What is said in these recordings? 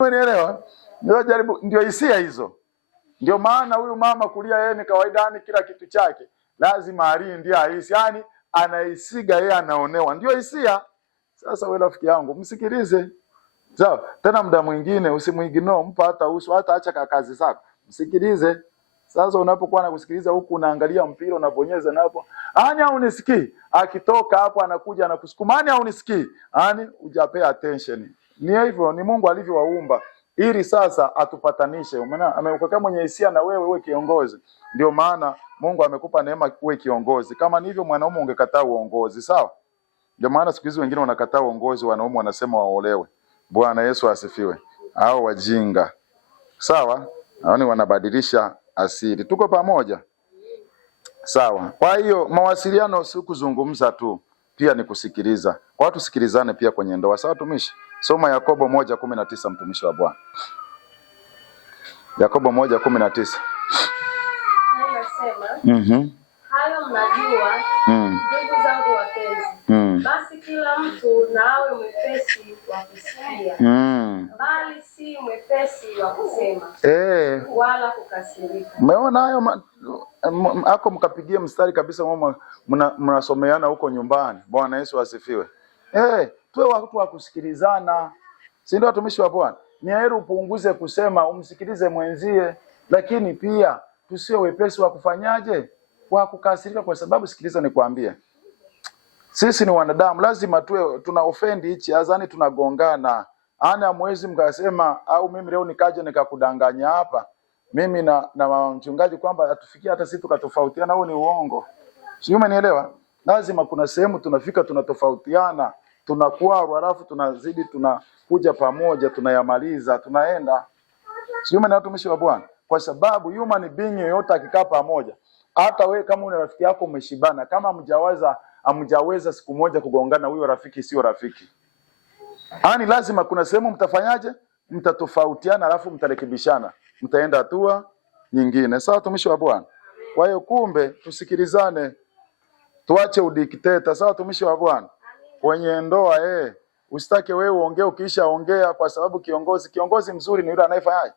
Umeelewa? Ndio hisia hizo. Ndio maana huyu mama kulia yeye ni kawaida, yani kila kitu chake lazima alindie ahisi, yani anaisiga yeye anaonewa. Ndio hisia. Sasa wewe rafiki yangu msikilize. Sawa? Tena muda mwingine usimuignore, mpa hata uso, hata acha kazi zako. Msikilize. Sasa unapokuwa nakusikiliza huku unaangalia mpira unabonyeza napo. Anya unisikii. Akitoka hapo anakuja anakusukuma. Anya unisikii. Ani hujapea attention. Ni hivyo, ni Mungu alivyowaumba ili sasa atupatanishe. Umeona, amekuweka mwenye hisia na wewe kiongozi. Ndio maana Mungu amekupa neema uwe kiongozi. Kama ni hivyo mwanaume ungekataa uongozi, sawa? Ndio maana siku hizi wengine wanakataa uongozi, wanaume wanasema waolewe. Bwana Yesu asifiwe. Hao wajinga. Sawa? Naoni wanabadilisha asili. Tuko pamoja? Sawa. Kwa hiyo mawasiliano si kuzungumza tu, pia ni kusikiliza. Kwa watu sikilizane pia kwenye ndoa. Sawa tumishi? Soma Yakobo 1:19 mtumishi wa Bwana. Yakobo 1:19. Anasema, hayo mnajua, ndugu zangu wapenzi. Basi kila mtu na awe mwepesi wa kusikia. Bali si mwepesi wa kusema. Wala kukasirika. Umeona hayo ako mkapigie mstari kabisa, mnasomeana huko nyumbani. Bwana Yesu asifiwe. Tuwe watu wa kusikilizana. Si ndio watumishi wa Bwana? Ni heri upunguze kusema, umsikilize mwenzie, lakini pia tusiwe wepesi wa kufanyaje? Wa kukasirika, kwa sababu sikiliza nikwambie. Sisi ni wanadamu, lazima tuwe tuna offend hichi, azani tunagongana. Ana mwezi mkasema au mimi leo nikaje nikakudanganya hapa. Mimi na mchungaji kwamba atufikia hata sisi tukatofautiana, huo ni uongo. Sio, umenielewa? Lazima kuna sehemu tunafika tunatofautiana, tunakuwa halafu tunazidi tunakuja pamoja, tunayamaliza, tunaenda. Sio, umenielewa watumishi wa Bwana? Kwa sababu human being yote akikaa pamoja, hata we kama una rafiki yako umeshibana, kama hamjaweza siku moja kugongana, huyo rafiki sio rafiki. Yaani lazima kuna sehemu mtafanyaje? Mtatofautiana alafu mtarekebishana. Mtaenda hatua nyingine. Sawa watumishi wa Bwana? Kwa hiyo kumbe tusikilizane. Tuache udikteta. Sawa watumishi wa Bwana? Kwenye ndoa usitake wewe uongee ukiisha ongea, kwa sababu kiongozi mzuri ni yule anayefanyaje?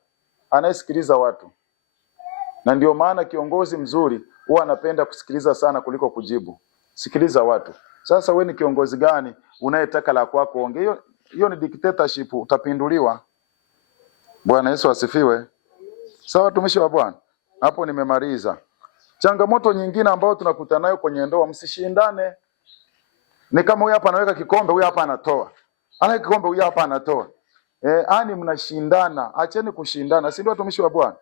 Anayesikiliza watu. Na ndio maana kiongozi mzuri huwa anapenda kusikiliza sana kuliko kujibu. Sikiliza watu. Sasa wewe ni kiongozi gani unayetaka la kwako ongea? Hiyo ni dictatorship, utapinduliwa. Bwana Yesu asifiwe. Sawa watumishi wa Bwana? Hapo nimemaliza. Changamoto nyingine ambayo tunakutana nayo kwenye ndoa, msishindane. Ni kama huyu hapa anaweka kikombe, huyu hapa anatoa. Anaweka kikombe, huyu hapa anatoa. Ani mnashindana. Acheni kushindana. Si ndio watumishi wa Bwana?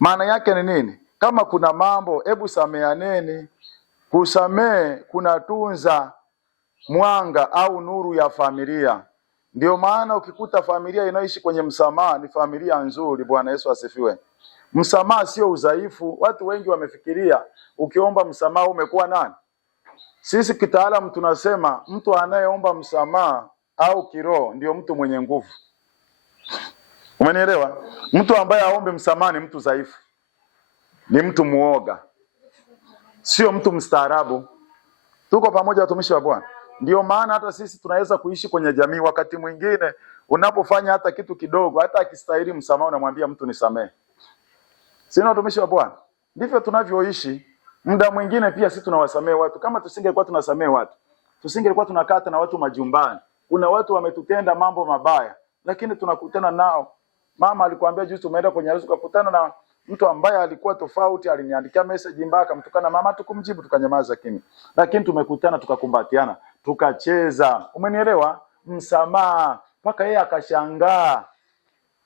Maana yake ni nini? Kama kuna mambo, hebu sameaneni. Kusamehe kunatunza mwanga au nuru ya familia. Ndio maana ukikuta familia inayoishi kwenye msamaha ni familia nzuri. Bwana Yesu asifiwe. Msamaha sio udhaifu. Watu wengi wamefikiria ukiomba msamaha umekuwa nani? Sisi kitaalamu tunasema mtu anayeomba msamaha au kiroho ndio mtu mwenye nguvu. Umenielewa? Mtu ambaye aombe msamaha ni mtu dhaifu. Ni mtu muoga. Sio mtu mstaarabu. Tuko pamoja watumishi wa Bwana? Ndio maana hata sisi tunaweza kuishi kwenye jamii. Wakati mwingine unapofanya hata kitu kidogo, hata akistahili msamaha unamwambia mtu nisamehe. Sina watumishi wa Bwana? Ndivyo tunavyoishi. Muda mwingine pia sisi tunawasamehe watu. Kama tusingekuwa tunasamehe watu, tusingekuwa tunakata na watu majumbani. Kuna watu wametutenda mambo mabaya, lakini tunakutana nao. Mama alikwambia juzi tumeenda kwenye harusi ukakutana na mtu ambaye alikuwa tofauti, aliniandikia message mbaya akamtukana mama, tukumjibu tukanyamaza kimya. Lakini tumekutana tukakumbatiana, tukacheza. Umenielewa? Msamaha. Mpaka yeye akashangaa.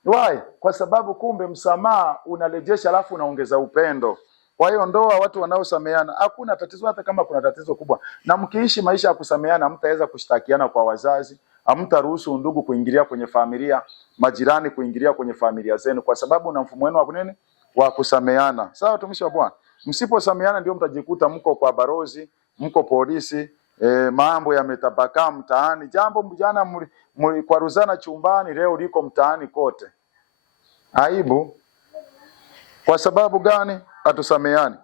Why? Kwa sababu kumbe msamaha unarejesha alafu unaongeza upendo. Kwa hiyo ndoa watu wanaosameheana hakuna tatizo, hata kama kuna tatizo kubwa. Na mkiishi maisha ya kusameheana hamtaweza kushtakiana kwa wazazi, hamtaruhusu ndugu kuingilia kwenye familia, majirani kuingilia kwenye familia zenu, kwa sababu una mfumo wenu wa nini? Wa kusameheana. Sawa watumishi wa Bwana? Msiposameheana ndio mtajikuta mko kwa barozi, mko polisi, mambo yametapakaa mtaani. Jambo jana mlikwaruzana chumbani, leo liko mtaani kote. Aibu. Kwa sababu gani? Hatusameheani.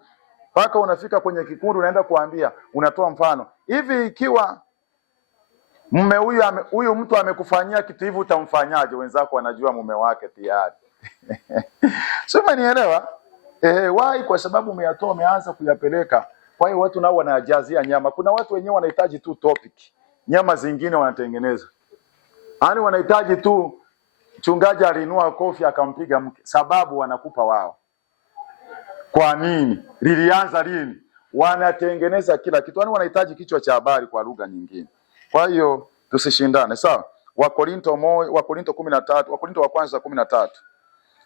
Paka unafika kwenye kikundi unaenda kuambia, unatoa mfano. Hivi ikiwa Mume huyu mtu amekufanyia kitu hivi, utamfanyaje? Wenzako wanajua mume wake tayari. Sio, umenielewa? Why? Kwa sababu umeyatoa, umeanza kuyapeleka. Kwa hiyo watu nao wanajazia nyama. Kuna watu wenyewe wanahitaji tu topic, nyama zingine wanatengeneza. Yaani wanahitaji tu mchungaji alinua kofi akampiga mke, sababu wanakupa wao. Kwa nini? Lilianza lini? Wanatengeneza kila kitu. Yaani wanahitaji kichwa cha habari kwa lugha nyingine. Kwa hiyo tusishindane, sawa? Wakorinto 13, Wakorinto wa kwanza 13.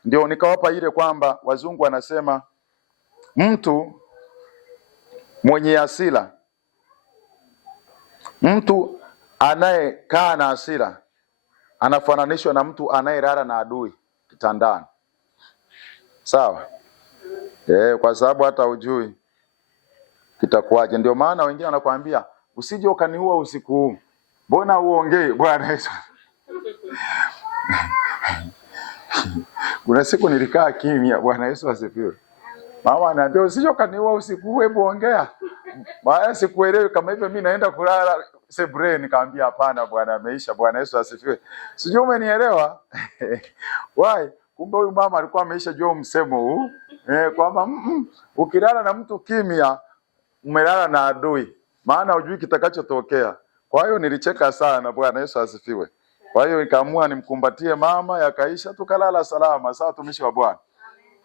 Ndio nikawapa ile kwamba wazungu wanasema mtu mwenye hasira, mtu anayekaa na hasira anafananishwa na mtu anayelala na adui kitandani. Sawa? Kwa sababu hata ujui kitakuwaje. Ndio maana wengine wanakuambia usije ukaniua usiku huu. Mbona uongee? Bwana Yesu. Kuna siku nilikaa kimya, Bwana Yesu asifiwe. Mama ananiambia usije ukaniua usiku huu, hebu ongea. Maana sikuelewi kama hivyo mimi naenda kulala sebuleni. Nikamwambia hapana bwana, ameisha. Bwana Yesu asifiwe. Sijui umenielewa? Why? Kumbe huyu mama alikuwa ameisha jua msemo huu. Kwamba ukilala na mtu kimya, umelala na adui. Maana hujui kitakachotokea. Kwa hiyo nilicheka sana. Bwana Yesu asifiwe. Kwa hiyo nikaamua nimkumbatie mama, yakaisha, tukalala salama. Sawa, tumishi wa Bwana.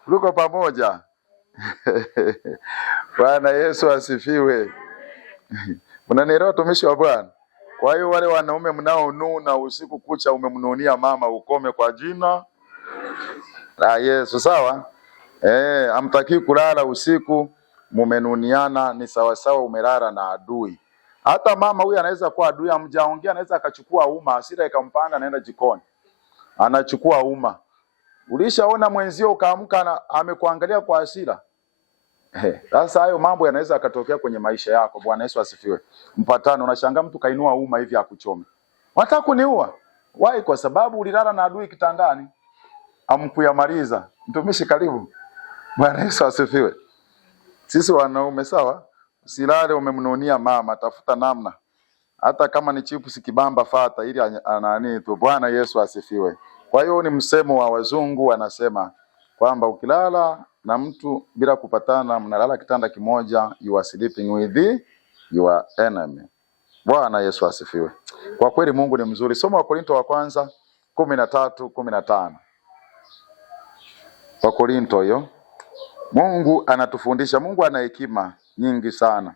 Tuko pamoja. Bwana Yesu asifiwe. Mnanielewa tumishi wa Bwana? Kwa hiyo wale wanaume mnaonuna usiku kucha umemnunia mama, ukome kwa jina la Yesu, sawa? Hamtaki kulala usiku mumenuniana, ni sawa sawa umelala na adui. Hata mama huyu anaweza kuwa adui, hamjaongea, anaweza akachukua uma, hasira ikampanda, anaenda jikoni. Anachukua uma. Ulishaona mwenzio ukaamka amekuangalia kwa hasira? Sasa hayo mambo yanaweza yakatokea kwenye maisha yako. Bwana Yesu asifiwe. Mpatano, unashangaa mtu kainua uma hivi akuchome. Wataka kuniua? Why? Kwa sababu ulilala na adui kitandani. Amkuyamaliza. Mtumishi karibu. Bwana Yesu asifiwe. Sisi wanaume, sawa? Usilale umemnunia mama, tafuta namna. Hata kama ni chips kibamba fata ili anani tu. Bwana Yesu asifiwe. Kwa hiyo ni msemo wa wazungu, wanasema kwamba ukilala na mtu bila kupatana, mnalala kitanda kimoja, you are sleeping with your enemy. Bwana Yesu asifiwe. Kwa kweli Mungu ni mzuri. Soma Wakorinto wa kwanza 13:15. Wakorinto hiyo. Mungu anatufundisha, Mungu ana hekima nyingi sana.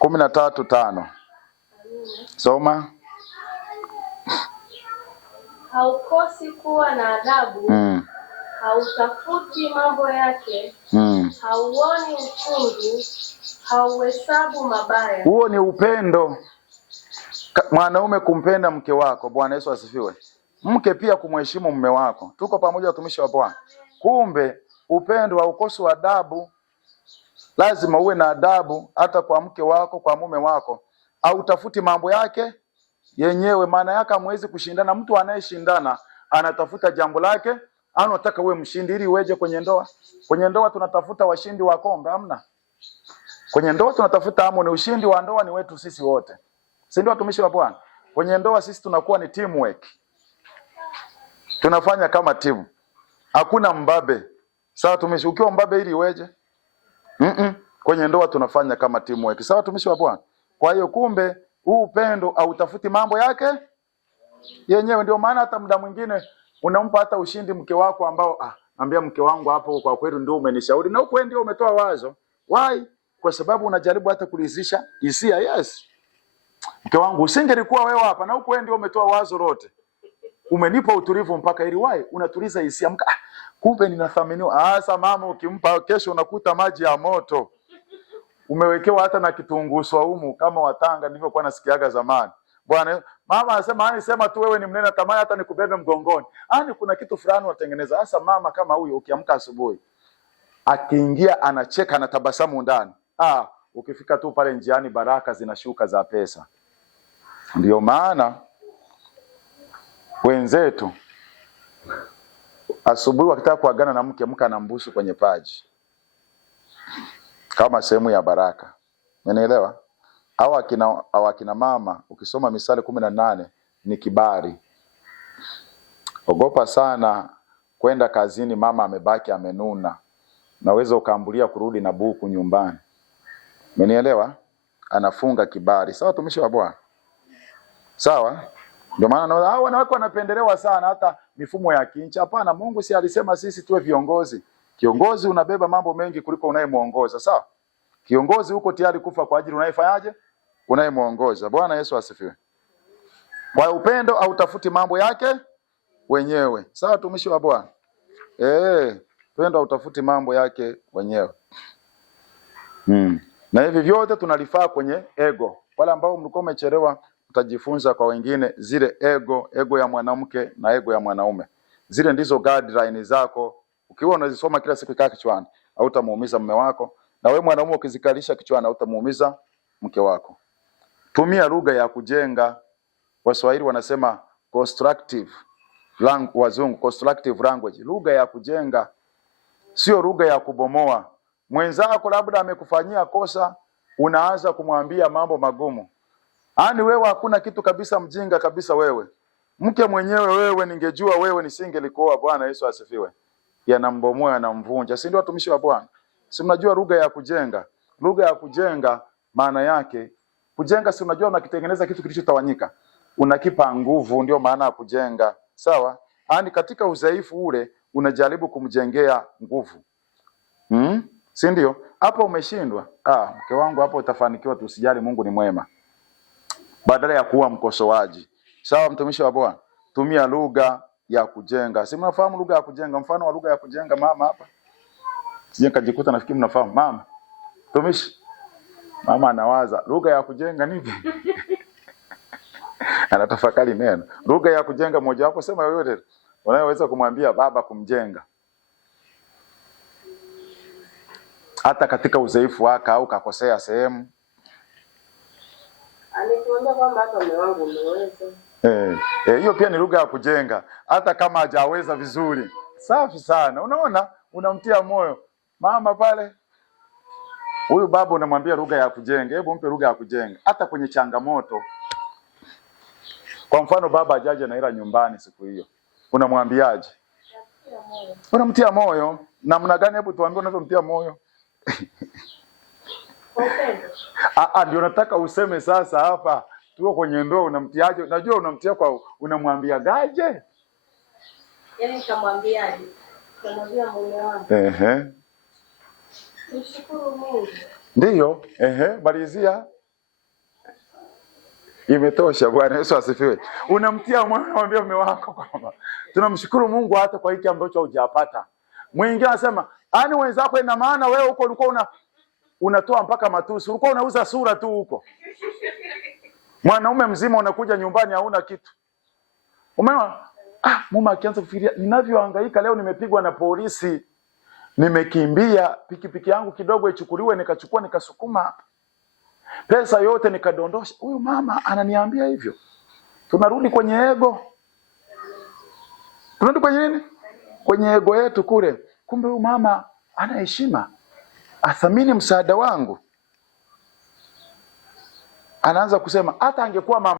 13:5. Soma. Haukosi kuwa na adabu. Hautafuti mambo yake. Hauoni uchungu. Hauhesabu mabaya. Huo ni upendo. Mwanaume kumpenda mke wako. Bwana Yesu asifiwe. Mke pia kumheshimu mume wako. Tuko pamoja watumishi wa Bwana. Kumbe upendo haukosi adabu. Lazima uwe na adabu hata kwa mke wako, kwa mume wako. Hautafuti mambo yake yenyewe, maana yake hamwezi kushindana. Mtu anayeshindana anatafuta jambo lake, anataka uwe mshindi ili uweje kwenye ndoa. Kwenye ndoa tunatafuta washindi wa kombe, hamna. Kwenye ndoa tunatafuta harmony, ushindi wa ndoa ni wetu sisi wote. Si ndio watumishi wa Bwana? Kwenye ndoa sisi tunakuwa ni teamwork. Tunafanya kama timu. Hakuna mbabe. Sawa tumishi, ukiwa mbabe ili uweje? Kwenye ndoa tunafanya kama teamwork. Sawa tumishi wa Bwana? Kwa hiyo kumbe huu upendo hautafuti mambo yake yenyewe. Ndio maana hata muda mwingine unampa hata ushindi mke wako ambao ambia mke wangu hapo kwa kweli ndio umenishauri na uko ndio umetoa wazo. Why? Kwa sababu unajaribu hata kulizisha hisia. Yes. Mke wangu usingelikuwa wewe hapa na uko ndio umetoa wazo lote. Umenipa utulivu mpaka ili why? Unatuliza hisia. Kumbe ninathaminiwa. Sasa mama ukimpa kesho unakuta maji ya moto. Umewekewa hata na kitunguu saumu kama Watanga nilivyokuwa nasikiaga zamani. Bwana mama anasema sema tu wewe ni mnene tamani hata nikubebe mgongoni. Kuna kitu fulani unatengeneza. Sasa mama kama huyo ukiamka asubuhi akiingia anacheka anatabasamu ndani. Ukifika tu pale njiani baraka zinashuka za pesa. Ndio maana wenzetu asubuhi wakitaka kuagana na mke anambusu kwenye paji. Kama sehemu ya baraka. Umeelewa? au akina mama, ukisoma Misali 18 ni kibali. Ogopa sana kwenda kazini mama amebaki amenuna. Naweza ukaambulia kurudi na buku nyumbani. Umenielewa? Anafunga kibali. Sawa tumishi wa Bwana? Sawa? Ndio maana wanawake wanapendelewa sana hata mifumo ya kinchi. Hapana, Mungu si alisema sisi tuwe viongozi. Kiongozi unabeba mambo mengi kuliko unayemuongoza. Sawa? Kiongozi uko tayari kufa kwa ajili unayefanyaje? Unayemuongoza. Bwana Yesu asifiwe. Kwa upendo au tafuti mambo yake wenyewe. Sawa tumishi wa Bwana? Upendo au tafuti mambo yake wenyewe. Na hivi vyote tunalifaa kwenye ego. Wale ambao mlikuwa mmechelewa mtajifunza kwa wengine zile ego ya mwanamke na ego ya mwanaume. Zile ndizo guideline zako. Ukiwa unazisoma kila siku kaa kichwani, hautamuumiza mume wako, na wewe mwanaume ukizikalisha kichwani hautamuumiza mke wako. Tumia lugha ya kujenga. Waswahili wanasema constructive language, wazungu constructive language. Lugha ya kujenga, sio lugha ya kubomoa. Mwenzako labda amekufanyia kosa, unaanza kumwambia mambo magumu. Wewe hakuna kitu kabisa, mjinga kabisa wewe. Mke mwenyewe wewe, ningejua wewe nisingelikuoa. Bwana Yesu asifiwe. Yanambomoa, yanamvunja. Si ndio watumishi wa Bwana? Si mnajua lugha ya kujenga? Lugha ya kujenga maana yake kujenga, si unajua unakitengeneza kitu kilichotawanyika, unakipa nguvu, ndio maana ya kujenga. Sawa? Katika udhaifu ule unajaribu kumjengea nguvu. Si ndio? Hapo umeshindwa. Mke wangu hapo utafanikiwa tu, usijali, Mungu ni mwema. Badala ya kuwa mkosoaji. Sawa mtumishi wa Bwana? Tumia lugha ya kujenga. Si mnafahamu lugha ya kujenga? Mfano wa lugha ya kujenga mama hapa. Sije kajikuta nafikiri mnafahamu mama. Mtumishi. Mama anawaza lugha ya kujenga nini? Anatafakari neno. Lugha ya kujenga moja wapo, sema yoyote unayoweza kumwambia baba kumjenga. Hata katika udhaifu wake au kakosea sehemu. Alikwambia kwamba hata mume wangu umeweza. Hiyo pia ni lugha ya kujenga. Hata kama hajaweza vizuri. Safi sana. Unaona? Unamtia moyo. Mama pale. Huyu baba unamwambia lugha ya kujenga. Hebu mpe lugha ya kujenga. Hata kwenye changamoto. Kwa mfano baba ajaje na hela nyumbani siku hiyo. Unamwambiaje? Unamtia moyo. Namna gani? Hebu tuambie unavyomtia moyo. Ndio nataka useme sasa hapa. Tuko kwenye ndoa, unamtiaje? Najua unamtia kwa unamwambia gaje? Yaani nitamwambiaje? Nitamwambia mume wangu. Mshukuru Mungu. Ndio, malizia. Imetosha. Bwana Yesu asifiwe. Unamtia moyo, unamwambia mume wako kwamba tunamshukuru Mungu hata kwa hiki ambacho hujapata. Mwingine anasema, wenzako ina maana wewe huko ulikuwa unatoa mpaka matusi. Ulikuwa unauza sura tu huko. Mwanaume mzima unakuja nyumbani hauna kitu. Umeona? Mume akianza kufikiria, ninavyohangaika leo, nimepigwa na polisi. Nimekimbia, pikipiki yangu kidogo ichukuliwe, nikachukua nikasukuma. Pesa yote nikadondosha. Huyu mama ananiambia hivyo. Tunarudi kwenye ego. Tunarudi kwenye nini? Kwenye ego yetu kule. Kumbe huyu mama ana heshima. Athamini msaada wangu. Anaanza kusema hata angekuwa mama